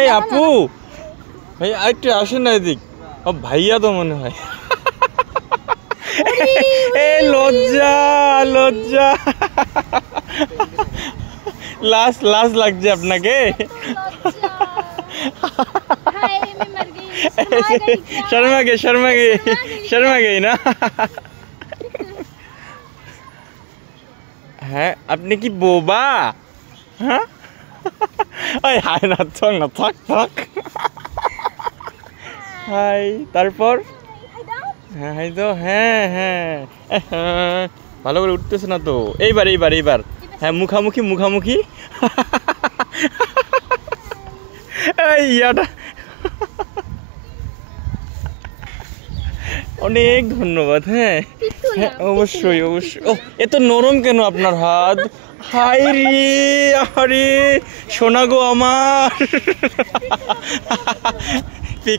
এই আপু, ভাই একটু আসেন না এদিক। ও ভাইয়া তো মনে হয়। এ লজ্জা লজ্জা, লাজ লাজ লাগছে আপনাকে? शर्मा गए शर्मा गए शर्मा गई ना। হ্যাঁ আপনি কি বোবা? হ্যাঁ ওই হাই না থাক না থাক থাক। হাই তারপর হ্যাঁ হাই তো হ্যাঁ হ্যাঁ ভালো করে উঠতেছে না তো। এইবার এইবার এইবার হ্যাঁ মুখামুখি মুখামুখি। এই ইয়াটা অনেক ধন্যবাদ। হ্যাঁ হ্যাঁ অবশ্যই অবশ্যই। ও এত নরম কেন আপনার হাত? হাই রে আরে সোনা গো আমার।